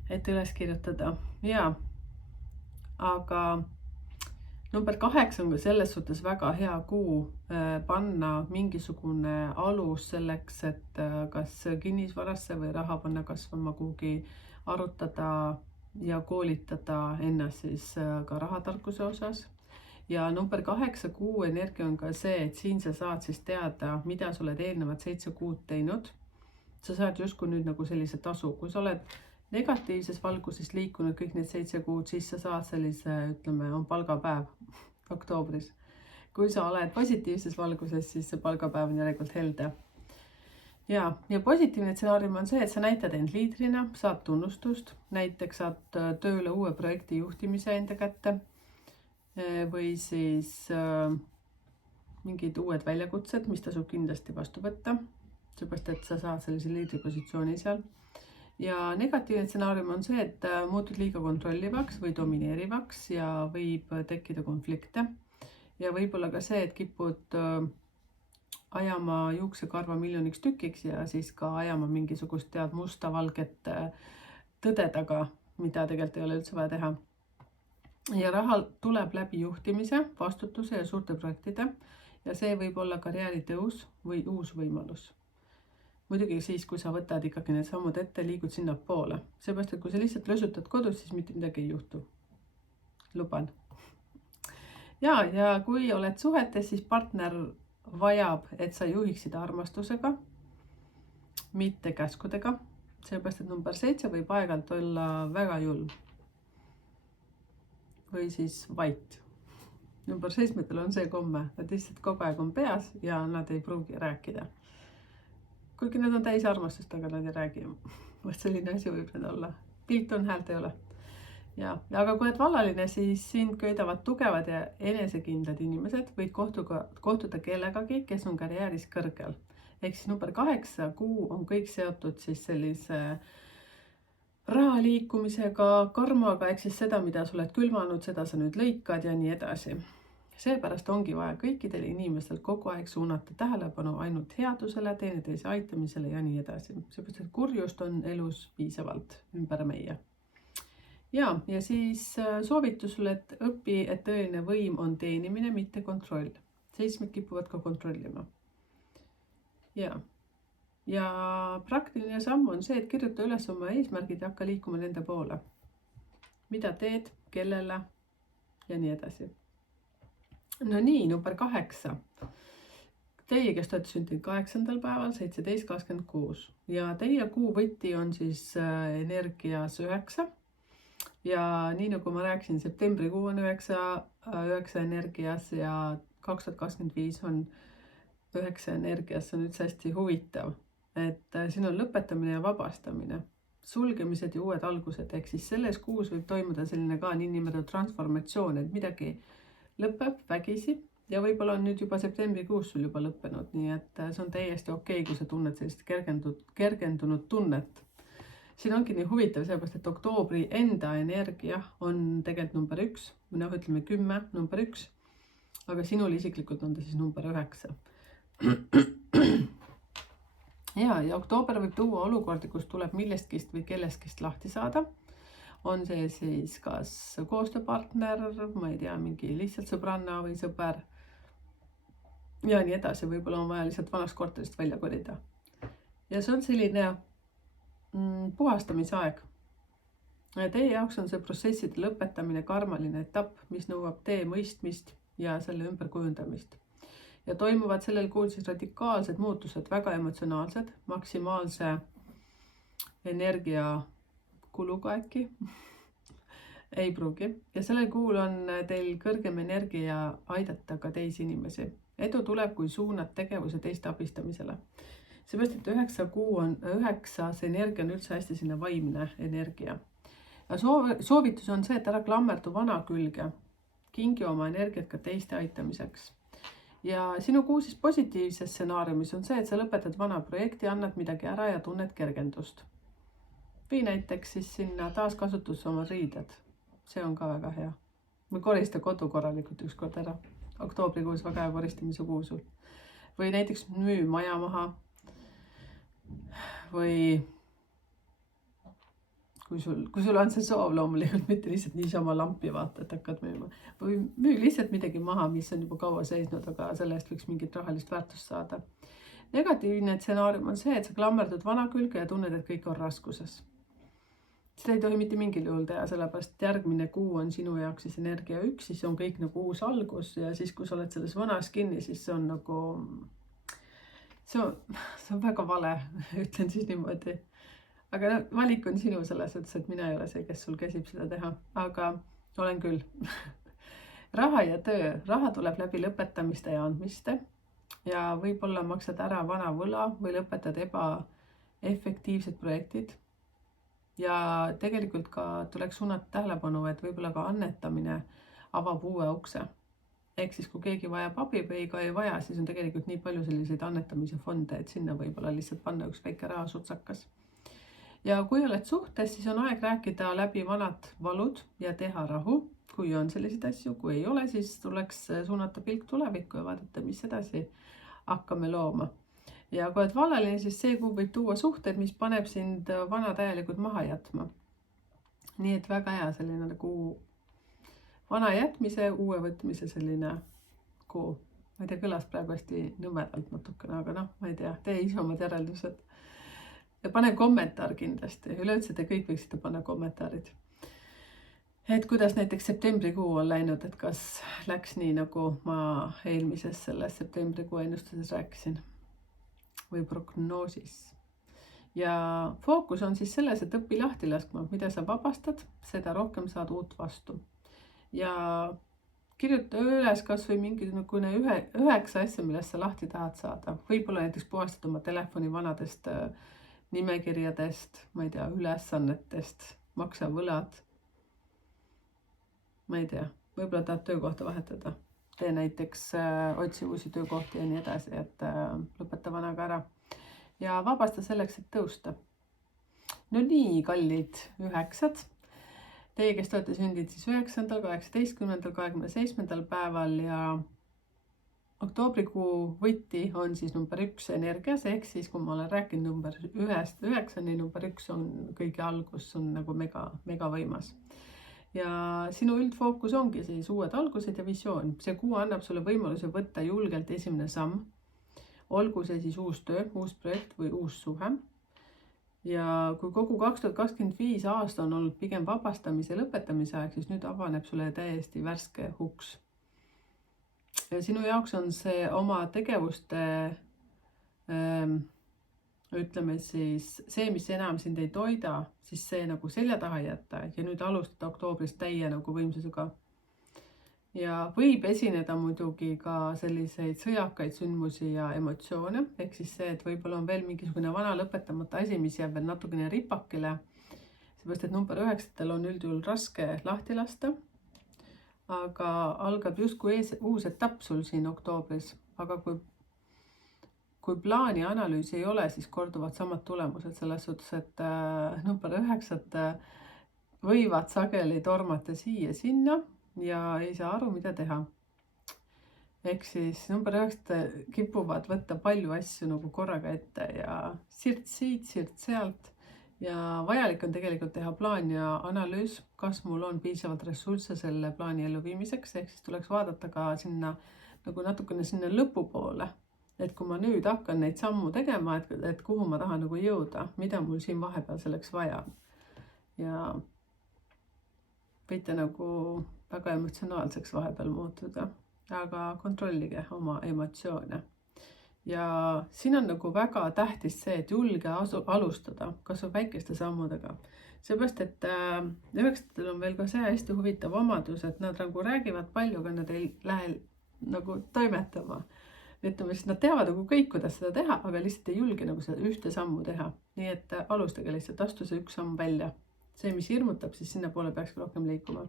et üles kirjutada. Ja aga number 8 on ka selles suhtes väga hea kuu panna mingisugune alus selleks, et kas kinnisvarasse või raha panna kasvama kuhugi, arutada ja koolitada ennast siis ka rahatarkuse osas. Ja number 8 kuu energia on ka see, et siin sa saad siis teada, mida sa oled eelnevad 7 kuud teinud. Sa saad justkui nüüd nagu sellise tasu. Kui sa oled negatiivses valguses liikunud kõik need 7 kuud, siis sa saad sellise, ütleme, on palgapäev oktoobris. Kui sa oled positiivses valguses, siis see palgapäev on järelikult helde. Ja positiivne stsenaarium on see, et sa näitad end liidrina, saad tunnustust, näiteks saad tööle uue projekti juhtimise enda kätte või siis mingid uued väljakutsed, mis tasub kindlasti vastu võtta, seepärast et sa saad sellise liidripositsiooni seal. Ja negatiivne stsenaarium on see, et muutud liiga kontrollivaks või domineerivaks ja võib tekkida konflikte. Ja võib-olla ka see, et kipud ajama juuksekarva miljoniks tükiks ja siis ka ajama mingisugust tead musta-valget tõde taga, mida tegelikult ei ole üldse vaja teha. Ja raha tuleb läbi juhtimise, vastutuse ja suurte projektide ja see võib olla karjääritõus või uus võimalus. Muidugi siis, kui sa võtad ikkagi need sammud ette, liigud sinna poole. Seepärast, et kui sa lihtsalt lösutad kodus, siis mitte midagi ei juhtu. Luban. Ja kui oled suhetes, siis partner vajab, et sa juhiksid armastusega, mitte käskudega. Seepärast, et number 7 võib aegalt olla väga julm. Või siis vait. Number 7 on see komme, nad lihtsalt kogu aeg on peas ja nad ei pruugi rääkida. Kuigi nad on täis armastust, aga nad ei räägi. Vast selline asi võib need olla. Pilt on, häält ei ole. Aga kui oled vallaline, siis sind köidavad tugevad ja enesekindlad inimesed, võid kohtuda kellegagi, kes on karjääris kõrgel. Ehk siis number 8 kuu on kõik seotud siis sellise raha liikumisega, karmaga, ehk siis seda, mida sa oled külvanud, seda sa nüüd lõikad ja nii edasi. Seepärast ongi vaja kõikidel inimestel kogu aeg suunata tähelepanu ainult headusele, teineteise aitamisele ja nii edasi. Seepärast, et kurjust on elus piisavalt ümber meie. Ja siis soovitus sulle, et õpi, et tõeline võim on teenimine, mitte kontroll. 7 kipuvad ka kontrollima. Ja praktiline samm on see, et kirjuta üles oma eesmärgid ja hakka liikuma nende poole. Mida teed, kellele ja nii edasi. No nii, number 8. Teie, kes olete sündinud 8. päeval, 17.26. Ja teie kuu võti on siis energias 9. Ja nii nagu ma rääkisin, septembrikuu on 9 energias ja 2025 on 9 energias. See on üldse hästi huvitav. Et siin on lõpetamine ja vabastamine, sulgemised ja uued algused, ehk siis selles kuus võib toimuda selline ka niinimetatud transformatsioon, et midagi lõpeb vägisi ja võib-olla on nüüd juba septembrikuus sul juba lõppenud, nii et see on täiesti okei, kui sa tunned sellist kergendunud tunnet. Siin ongi nii huvitav, sellepärast, et oktoobri enda energia on tegelikult number 1, või ütleme 10, number 1, aga sinul isiklikult on ta siis number 9. Ja oktoober võib tuua olukordi, kus tuleb millestkist või kellestkist lahti saada. On see siis kas koostööpartner, ma ei tea, mingi lihtsalt sõbranna või sõber. Ja nii edasi, võib-olla on vaja lihtsalt vanast korterist välja kolida. Ja see on selline puhastamise aeg. Teie jaoks on see protsesside lõpetamine karmaline etapp, mis nõuab tee mõistmist ja selle ümberkujundamist. Ja toimuvad sellel kuul siis radikaalsed muutused, väga emotsionaalsed, maksimaalse energia kuluga äkki, ei pruugi. Ja sellel kuul on teil kõrgem energia aidata ka teisi inimesi. Edu tuleb, kui suunad tegevuse teiste abistamisele. Seepärast, et 9 kuu on 9, see energia on üldse hästi sinna vaimne energia. Ja soovitus on see, et ära klammerdu vana külge, kingi oma energiat ka teiste aitamiseks. Ja sinu kuu siis positiivses stsenaariumis on see, et sa lõpetad vana projekti, annad midagi ära ja tunned kergendust. Või näiteks siis sinna taaskasutusse oma riided. See on ka väga hea. Või korista kodu korralikult ükskord ära. Oktoobrikuus väga hea koristamise kuu sul. Või näiteks müü maja maha. Või kui sul on see soov loomulikult, mitte lihtsalt niisama lampi vaata, et hakkad müüma. Või müü lihtsalt midagi maha, mis on juba kaua seisnud, aga selle eest võiks mingit rahalist väärtust saada. Negatiivne stsenaarium on see, et sa klammerdud vana külge ja tunned, et kõik on raskuses. Seda ei tohi mitte mingil juhul teha, sellepärast järgmine kuu on sinu jaoks siis energia 1, siis on kõik nagu uus algus ja siis, kui sa oled selles vanas kinni, siis see on nagu, see on väga vale, ütlen siis niimoodi. Aga valik on sinu selles mõttes, et mina ei ole see, kes sul käsib seda teha, aga olen küll. Raha ja töö. Raha tuleb läbi lõpetamiste ja andmiste ja võib-olla maksad ära vana võla või lõpetad ebaefektiivsed projektid. Ja tegelikult ka tuleks suunata tähelepanu, et võib-olla ka annetamine avab uue ukse. Ehk siis, kui keegi vajab abi või ka ei vaja, siis on tegelikult nii palju selliseid annetamise fonde, et sinna võib-olla lihtsalt panna üks väike rahasutsakas. Ja kui oled suhtes, siis on aeg rääkida läbi vanad valud ja teha rahu, kui on selliseid asju. Kui ei ole, siis tuleks suunata pilk tulevikku ja vaadata, mis edasi hakkame looma. Ja kui oled vallaline, siis see kuu võib tuua suhted, mis paneb sind vana täielikult maha jätma. Nii et väga hea selline nagu vana jätmise, uue võtmise selline kuu. Ma ei tea, kõlas praegu hästi nõmedalt natukene, aga noh, ma ei tea, tee ise omad järeldused. Ja pane kommentaar kindlasti. Üleüldse te kõik võiksite panna kommentaarid. Et kuidas näiteks septembrikuu on läinud, et kas läks nii, nagu ma eelmises selles septembrikuu ennustuses rääkisin. Või prognoosis. Ja fookus on siis selles, et õpi lahti laskma, mida sa vabastad, seda rohkem saad uut vastu. Ja kirjuta üles kas või mingisugune 9 asja, millest sa lahti tahad saada. Võib-olla näiteks puhastad oma telefoni vanadest nimekirjadest, ma ei tea, ülesannetest, maksavõlad. Ma ei tea, võib-olla tahad töökohta vahetada. Tee näiteks otsi uusi töökohti ja nii edasi, et lõpeta vanaga ära ja vabasta selleks, et tõusta. No nii, kallid 9. Teie, kes olete sündinud siis 9., 18., 27. päeval ja oktoobrikuu võti on siis number 1 energias, ehk siis kui ma olen rääkinud number 1-st 9-ni, number 1 on kõige algus, on nagu mega võimas. Ja sinu üldfookus ongi siis uued algused ja visioon. See kuu annab sulle võimaluse võtta julgelt esimene samm. Olgu see siis uus töö, uus projekt või uus suhe. Ja kui kogu 2025 aasta on olnud pigem vabastamise ja lõpetamise aeg, siis nüüd avaneb sulle täiesti värske uks. Ja sinu jaoks on see oma tegevuste ütleme siis see, mis enam sind ei toida, siis see nagu selja taha jätta ja nüüd alustada oktoobris täie nagu võimsusega. Ja võib esineda muidugi ka selliseid sõjakaid sündmusi ja emotsioone, ehk siis see, et võib-olla on veel mingisugune vana lõpetamata asi, mis jääb veel natukene ripakile, seepärast, et number 9 on üldjuhul raske lahti lasta, aga algab justkui uus etapp sul siin oktoobris, aga kui plaani ja analüüsi ei ole, siis korduvad samad tulemused selles suhtes, et number 9 võivad sageli tormata siia-sinna ja ei saa aru, mida teha. Ehk siis number 9 kipuvad võtta palju asju nagu korraga ette ja sirt siit, sirt sealt. Ja vajalik on tegelikult teha plaan ja analüüs, kas mul on piisavalt ressursse selle plaani elluviimiseks, ehk siis tuleks vaadata ka sinna nagu natukene sinna lõpu poole. Et kui ma nüüd hakkan neid sammu tegema, et kuhu ma tahan nagu jõuda, mida mul siin vahepeal selleks vaja. Ja võite nagu väga emotsionaalseks vahepeal muutuda, aga kontrollige oma emotsioone. Ja siin on nagu väga tähtis see, et julge alustada, kas on väikeste sammudega. Seepärast, et 9 on veel ka see hästi huvitav omadus, et nad nagu räägivad palju, aga nad ei lähe nagu toimetama. Ütleme siis, nad teavad nagu kõik, kuidas seda teha, aga lihtsalt ei julge nagu seda ühte sammu teha. Nii et alustage lihtsalt, astu see üks samm välja. See, mis hirmutab, siis sinna poole peaks rohkem liikuma.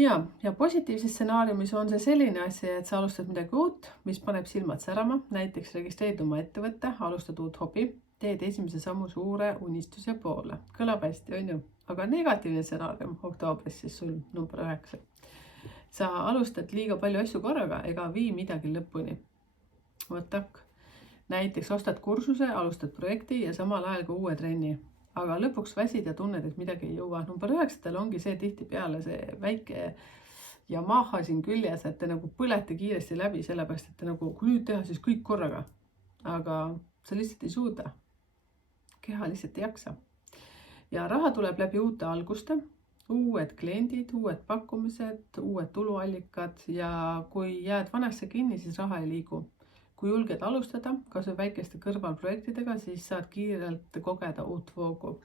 Ja positiivses stsenaariumis on see selline asi, et sa alustad midagi uut, mis paneb silmad särama, näiteks registreerid oma ettevõtte, alustad uut hobi, teed esimese sammu suure unistuse poole. Kõlab hästi, on ju? Aga negatiivne stsenaarium oktoobris siis sul number 9. Sa alustad liiga palju asju korraga ega vii midagi lõpuni. Näiteks ostad kursuse, alustad projekti ja samal ajal ka uue trenni. aga lõpuks väsid ja tunned, et midagi ei jõua. Number 9 ongi see tihtipeale see väike Yamaha siin küljes, et te nagu põlete kiiresti läbi, sellepärast et te nagu, kui nüüd teha, siis kõik korraga. Aga sa lihtsalt ei suuda. Keha lihtsalt ei jaksa. Ja raha tuleb läbi uute alguste, uued kliendid, uued pakkumised, uued tuluallikad ja kui jääd vanasse kinni, siis raha ei liigu. Kui julged alustada, kas või väikeste kõrvalprojektidega, siis saad kiirelt kogeda uut voogu.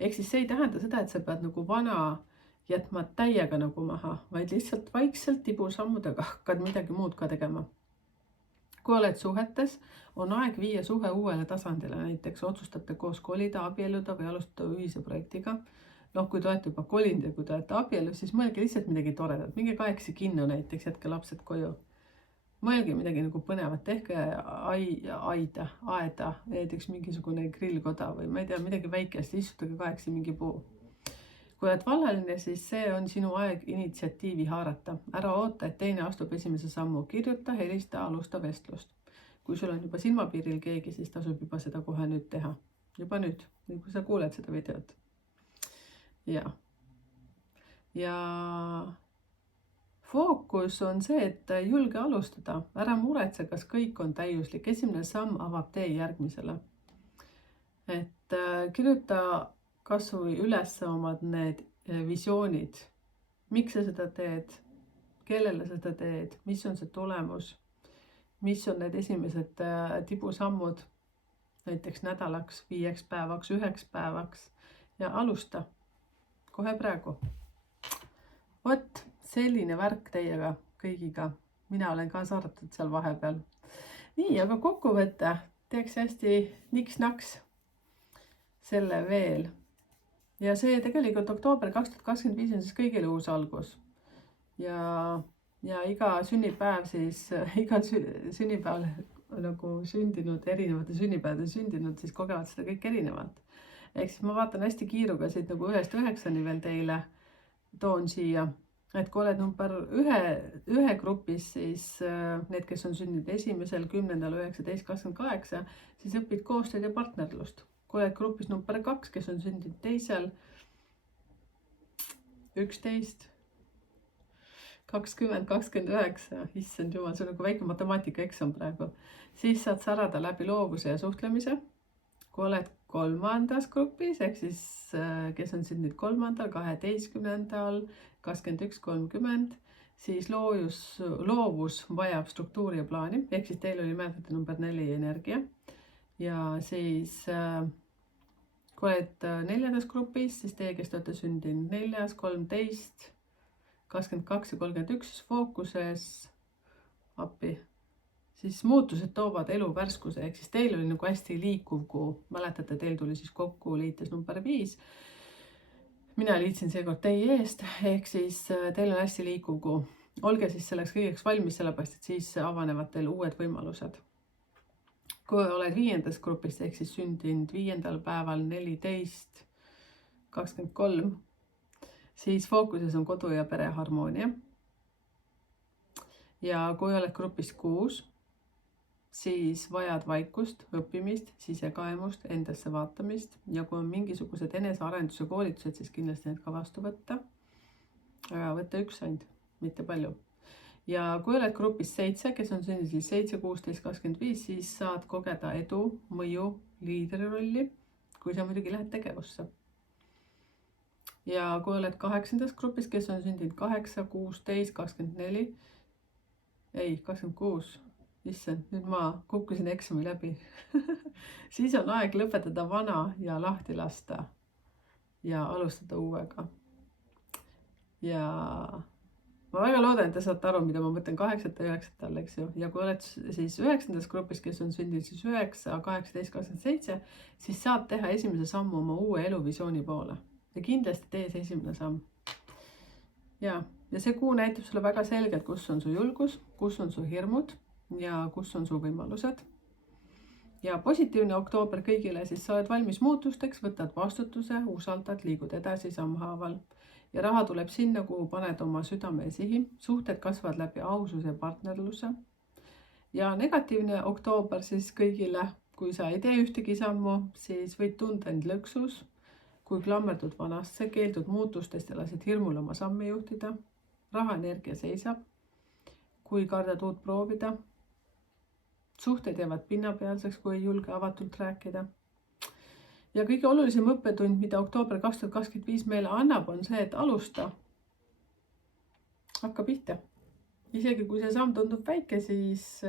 Ehk siis see ei tähenda seda, et sa pead nagu vana jätma täiega nagu maha, vaid lihtsalt vaikselt tibusammudega hakkad midagi muud ka tegema. Kui oled suhetes, on aeg viia suhe uuele tasandile, näiteks otsustate koos kolida, abielluda või alustada ühise projektiga. Kui te olete juba kolinud ja kui te olete abiellus, siis mõelge lihtsalt midagi toredat. Minge kahekesi kinno näiteks, jätke lapsed koju. Mõelge midagi nagu põnevat, tehke aeda, näiteks mingisugune grillkoda või ma ei tea, midagi väikest, istutage kahekesi mingi puu. Kui oled vallaline, siis see on sinu aeg initsiatiivi haarata. Ära oota, et teine astub esimese sammu, kirjuta, helista, alusta vestlust. Kui sul on juba silmapiiril keegi, siis tasub juba seda kohe nüüd teha. Juba nüüd, kui sa kuuled seda videot. Ja fookus on see, et julge alustada. Ära muretse, kas kõik on täiuslik. Esimene samm avab tee järgmisele. Et kirjuta kas või üles omad need visioonid. Miks sa seda teed? Kellele sa seda teed? Mis on see tulemus? Mis on need esimesed tibusammud? Näiteks nädalaks, 5 päevaks, 9 päevaks. Ja alusta. Kohe praegu. Vot. Selline värk teiega kõigiga. Mina olen ka saartud seal vahepeal. Nii, aga kokkuvõtte teeks hästi niks-naks selle veel. Ja see tegelikult oktoober 2025 on siis kõigile uus algus. Ja iga sünnipäev siis, iga sünnipäeval nagu sündinud, erinevate sünnipäevade sündinud, siis kogevad seda kõik erinevalt. Ehk siis ma vaatan hästi kiiruga siit nagu 1-9 veel teile toon siia. Et kui oled number 1 grupis, siis need, kes on sündinud 1., 10., 19, 28, siis õpid koostööd ja partnerlust. Kui oled grupis number 2, kes on sündinud 2., 11, 20, 29, issand jumal, see on nagu väike matemaatikaeksam praegu, siis saad sarada läbi loovuse ja suhtlemise. Kui oled 3. grupis, ehk siis kes on sündinud 3., 12., 21, 30, siis loovus vajab struktuuri ja plaani, ehk siis teil oli määratud number 4 energia. Ja siis kui oled 4. grupis, siis teie, kes te olete sündinud 4., 13, 22 ja 31, siis fookuses appi. Siis muutused toovad elu värskuse, ehk siis teil oli nagu hästi liikuv kuu. Mäletate, teil tuli siis kokku liites number 5. Mina liitsin seekord teie eest, ehk siis teil on hästi liikuv kuu. Olge siis selleks kõigeks valmis, sellepärast, et siis avanevad teil uued võimalused. Kui oled 5. grupis, ehk siis sündinud 5. päeval 14, 23, siis fookuses on kodu ja pere harmoonia. Ja kui oled grupis 6, siis vajad vaikust, õppimist, sisekaemust, endasse vaatamist ja kui on mingisugused enesearenduse koolitused, siis kindlasti need ka vastu võtta. Aga võtta 1 ainult, mitte palju. Ja kui oled grupis 7, kes on sündinud siis 7, 16, 25, siis saad kogeda edu, mõju, liidri rolli, kui sa muidugi lähed tegevusse. Ja kui oled 8. grupis, kes on sündinud 8, 16, 24, 26, issand, nüüd ma kukkusin eksami läbi. Siis on aeg lõpetada vana ja lahti lasta ja alustada uuega. Ja ma väga loodan, et te saate aru, mida ma mõtlen 8. ja 9. eks ju. Ja kui oled siis 9. grupis, kes on sündinud siis 9, 18, 27, siis saad teha esimese sammu oma uue eluvisiooni poole. Ja kindlasti tee see esimene samm. Ja see kuu näitab sulle väga selgelt, kus on su julgus, kus on su hirmud ja kus on su võimalused. Ja positiivne oktoober kõigile, siis sa oled valmis muutusteks, võtad vastutuse, usaldad, liigud edasi sammhaaval. Ja raha tuleb sinna, kuhu paned oma südame ja sihi. Suhted kasvavad läbi aususe ja partnerluse. Ja negatiivne oktoober siis kõigile, kui sa ei tee ühtegi sammu, siis võid tunda end lõksus. kui klammerdud vanasse, keeldud muutustest ja lased hirmul oma samme juhtida, rahaenergia seisab, kui kardad uut proovida, suhted jäävad pinnapealseks, kui ei julge avatult rääkida. Ja kõige olulisem õppetund, mida oktoober 2025 meile annab, on see, et alusta. Hakka pihta. Isegi kui see samm tundub väike, siis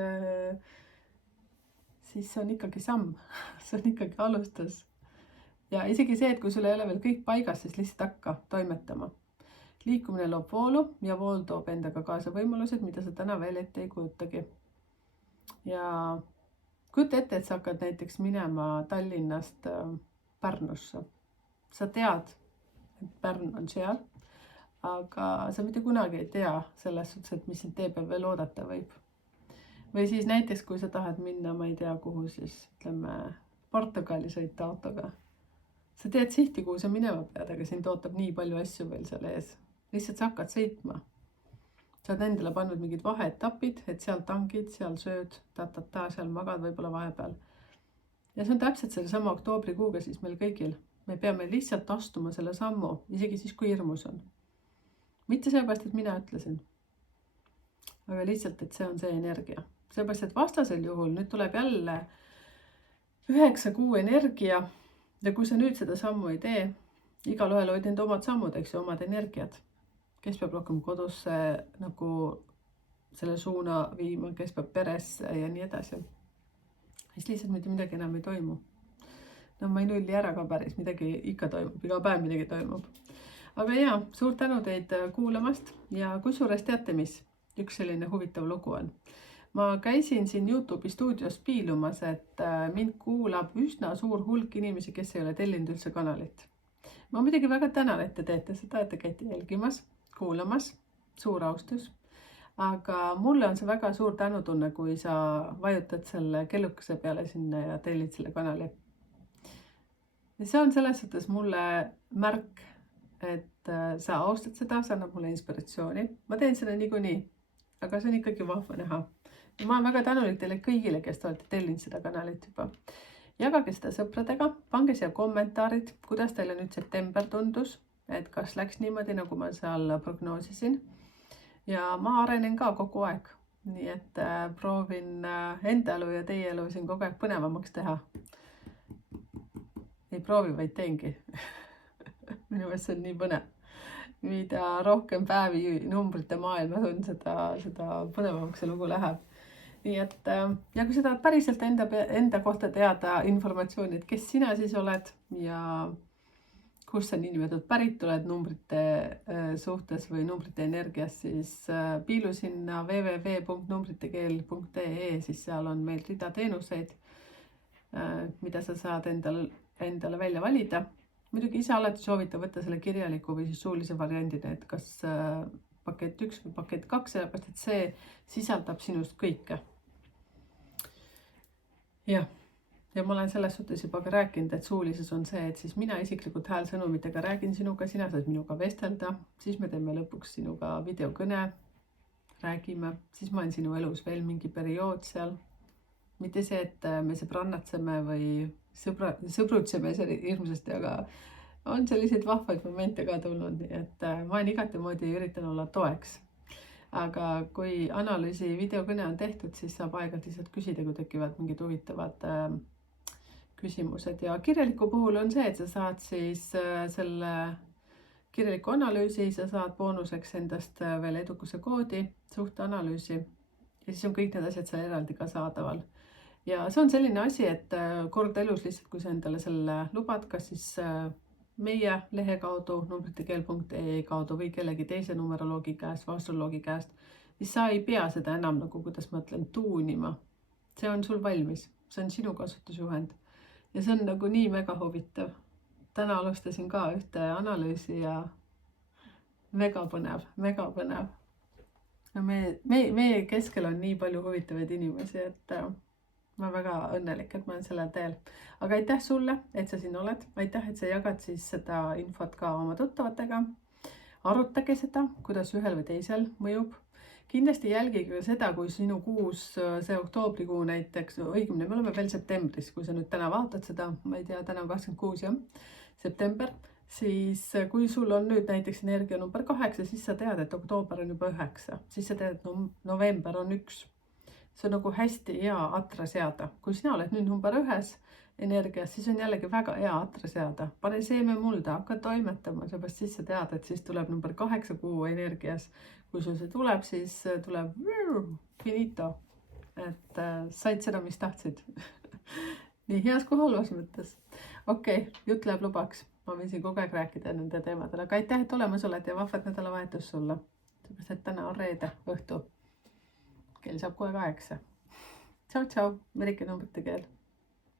see on ikkagi samm. See on ikkagi alustus. Ja isegi see, et kui sul ei ole veel kõik paigas, siis lihtsalt hakka toimetama. Liikumine loob voolu ja vool toob endaga kaasa võimalused, mida sa täna veel ette ei kujutagi. Ja kujuta ette, et sa hakkad näiteks minema Tallinnast Pärnusse. Sa tead, et Pärn on seal, aga sa mitte kunagi ei tea selles suhtes, et mis sind tee peal veel oodata võib. Või siis näiteks, kui sa tahad minna, ma ei tea kuhu siis, ütleme, Portugali sõita autoga. Sa tead sihti, kuhu sa minema pead, aga sind ootab nii palju asju veel seal ees. Lihtsalt sa hakkad sõitma. Sa oled endale pannud mingid vaheetapid, et seal tangid, seal sööd, seal magad võib-olla vahepeal. Ja see on täpselt selle sama oktoobrikuuga siis meil kõigil. Me peame lihtsalt astuma selle sammu, isegi siis, kui hirmus on. Mitte seepärast, et mina ütlesin, aga lihtsalt, et see on see energia. Seepärast, et vastasel juhul nüüd tuleb jälle 9 kuu energia ja kui sa nüüd seda sammu ei tee, igal ühel hoid enda omad sammud, eks ju, omad energiad. Kes peab rohkem kodusse nagu selle suuna viima, kes peab peresse ja nii edasi. Siis lihtsalt mitte midagi enam ei toimu. No ma ei nulli ära ka päris, midagi ikka toimub, iga päev midagi toimub. Aga jaa, suur tänu teid kuulamast ja kusjuures teate mis? Üks selline huvitav lugu on. Ma käisin siin YouTube'i stuudios piilumas, et mind kuulab üsna suur hulk inimesi, kes ei ole tellinud üldse kanalit. Ma muidugi väga tänan, et te teete seda, et te käite jälgimas, kuulamas, suur austus. Aga mulle on see väga suur tänutunne, kui sa vajutad selle kellukese peale sinna ja tellid selle kanali. Ja see on selles suhtes mulle märk, et sa austad seda, sa annab mulle inspiratsiooni. Ma teen seda niikuinii, aga see on ikkagi vahva näha. Ja ma olen väga tänulik teile kõigile, kes te olete tellinud seda kanalit juba. Jagage seda sõpradega, pange siia kommentaarid, kuidas teile nüüd september tundus, et kas läks niimoodi, nagu ma seal prognoosisin. Ja ma arenen ka kogu aeg, nii et proovin enda elu ja teie elu siin kogu aeg põnevamaks teha. Ei proovi, vaid teengi. Minu meelest see on nii põnev. Mida rohkem päevi numbrite maailmas on, seda põnevamaks see lugu läheb. Nii et, ja kui sa tahad päriselt enda kohta teada informatsiooni, et kes sina siis oled ja kus sa niinimetatud pärit oled numbrite suhtes või numbrite energias, siis piilu sinna www.numbritekeel.ee, siis seal on meil rida teenuseid, mida sa saad endale välja valida. Muidugi ise alati soovita võtta selle kirjaliku või siis suulise variandina, et kas pakett 1 või pakett 2, sellepärast et see sisaldab sinust kõike. Jah. Ja ma olen selles suhtes juba ka rääkinud, et suulises on see, et siis mina isiklikult häälsõnumitega räägin sinuga, sina saad minuga vestelda, siis me teeme lõpuks sinuga videokõne, räägime, siis ma olen sinu elus veel mingi periood seal. Mitte see, et me sõbrannatseme või sõbrutseme hirmsasti, aga on selliseid vahvaid momente ka tulnud, et ma olen igati moodi üritan olla toeks. Aga kui analüüsi videokõne on tehtud, siis saab aegalt lihtsalt küsida, kui tekivad mingid huvitavad küsimused. Ja kirjaliku puhul on see, et sa saad siis selle kirjaliku analüüsi, sa saad boonuseks endast veel edukuse koodi, suhteanalüüsi ja siis on kõik need asjad seal eraldi ka saadaval. Ja see on selline asi, et kord elus lihtsalt, kui sa endale selle lubad, kas siis meie lehe kaudu, numbritekeel.ee kaudu või kellegi teise numeroloogi käest, astroloogi käest, siis sa ei pea seda enam nagu, kuidas ma ütlen, tuunima. See on sul valmis, see on sinu kasutusjuhend. Ja see on nagu nii mega huvitav. Täna alustasin ka ühte analüüsi ja mega põnev, mega põnev. Ja meie keskel on nii palju huvitavaid inimesi, et ma olen väga õnnelik, et ma olen sellel teel. Aga aitäh sulle, et sa siin oled. Aitäh, et sa jagad siis seda infot ka oma tuttavatega. Arutage seda, kuidas ühel või teisel mõjub. Kindlasti jälgige seda, kui sinu kuus, see oktoobrikuu näiteks, õigemini me oleme veel septembris, kui sa nüüd täna vaatad seda, ma ei tea, täna on 26, jah, september. siis kui sul on nüüd näiteks energia number 8, siis sa tead, et oktoober on juba 9, siis sa tead, et november on 1. See on nagu hästi hea atra seada. Kui sina oled nüüd number 1 energias, siis on jällegi väga hea atra seada. Pane seeme mulda, hakka toimetama, seepärast siis sa tead, et siis tuleb number 8 kuu energias. Kui sul see tuleb, siis tuleb finito, et said seda, mis tahtsid. Nii heas kui halvas mõttes. Okei, jutt läheb lubaks. Ma võin siin kogu aeg rääkida nende teemadele, aga aitäh, et olemas oled ja vahvad nädalavahetus sulle. Seepärast, et täna on reede õhtu. Kell saab kohe 8. Tšau, tšau, merike numbrite keel.